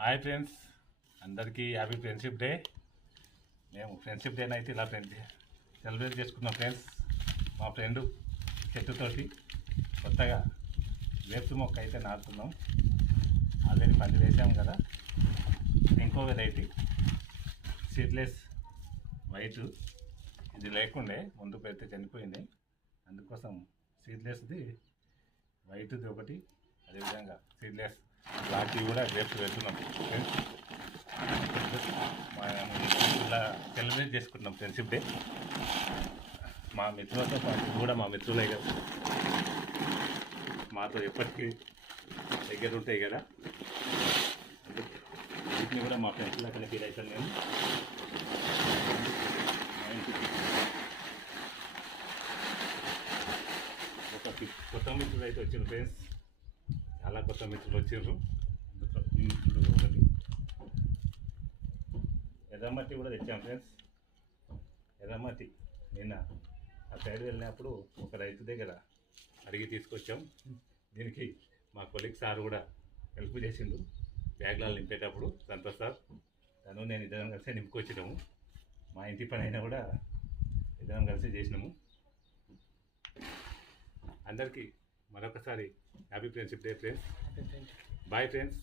Hi friends, అందరికీ happy friendship day. మేము friendship day అయితే ఇలా సెలబ్రేట్ చేసుకున్నాం ఫ్రెండ్స్. మా ఫ్రెండు చెట్టుతోటి కొత్తగా వేపు మొక్క అయితే నాటుతున్నాం. ఆల్రెడీ పంది వేసాము కదా. ఇంకో వెరైటీ సీడ్లెస్ వైట్, ఇది లేకుండే ముందు పెడితే చనిపోయింది. అందుకోసం సీడ్లెస్ది వైట్ది ఒకటి, అదేవిధంగా సీడ్లెస్ బ్లాక్కి కూడా రేపు వెళ్తున్నాం ఫ్రెండ్స్. ఇలా సెలబ్రేట్ చేసుకుంటున్నాం ఫ్రెండ్షిప్ డే. మా మిత్రులతో పాటు కూడా మా మిత్రులే కదా, మాతో ఎప్పటికీ దగ్గర ఉంటాయి కదా. వీటిని కూడా మా ఫ్రెండ్స్ లాగానే ఫీల్ అవుతాను నేను. ఒక కొత్త మిత్రులు అయితే వచ్చింది ఫ్రెండ్స్, చాలా కొత్త మిత్రులు వచ్చారు. ఈ మిత్రుడు ఒకటి ఎర్రమట్టి కూడా తెచ్చాం ఫ్రెండ్స్. ఎర్రమట్టి నిన్న ఆ సైడ్ వెళ్ళినప్పుడు ఒక రైతు దగ్గర అడిగి తీసుకొచ్చాం. దీనికి మా కొలీగ్ సార్ కూడా హెల్ప్ చేసిండు బ్యాగ్లలో నింపేటప్పుడు. సంతోష్ సార్, తను నేను ఇద్దరం కలిసి నింపుకొచ్చినాము. మా ఇంటి పని అయినా కూడా ఇద్దరం కలిసి చేసినాము. అందరికీ మరొకసారి happy friendship day friends. Boy friends.